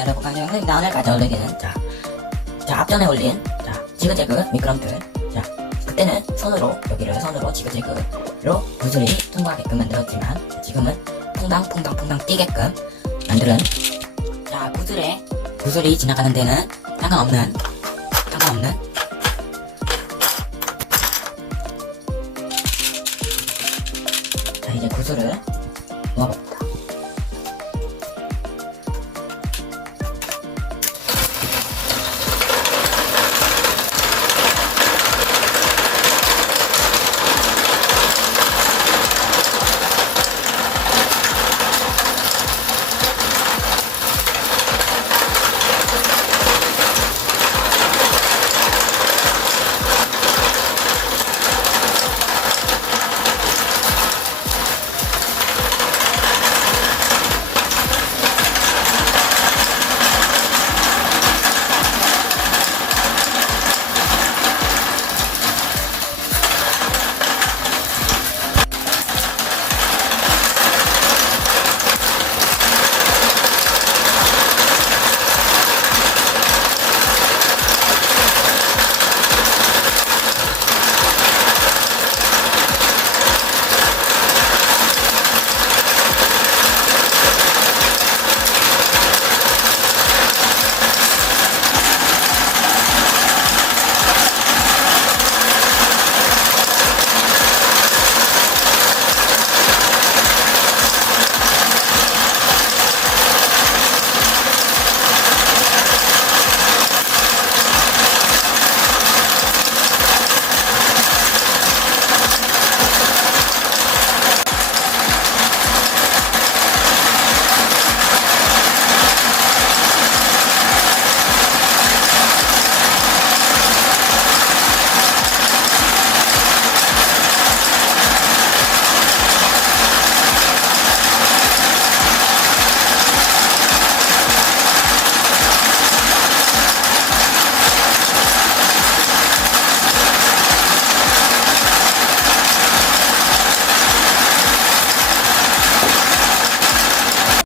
열어볼까요? 선생님, 나 오늘 가져올리기는 자, 자, 앞전에 올린, 자, 지그재그 미끄럼틀. 자, 그때는 손으로, 여기를 손으로 지그재그로 구슬이 통과하게끔 만들었지만, 지금은 퐁당퐁당퐁당 뛰게끔 만드는, 자, 구슬에, 구슬이 지나가는 데는 상관없는, 상관없는, 자, 이제 구슬을 모아봅니다.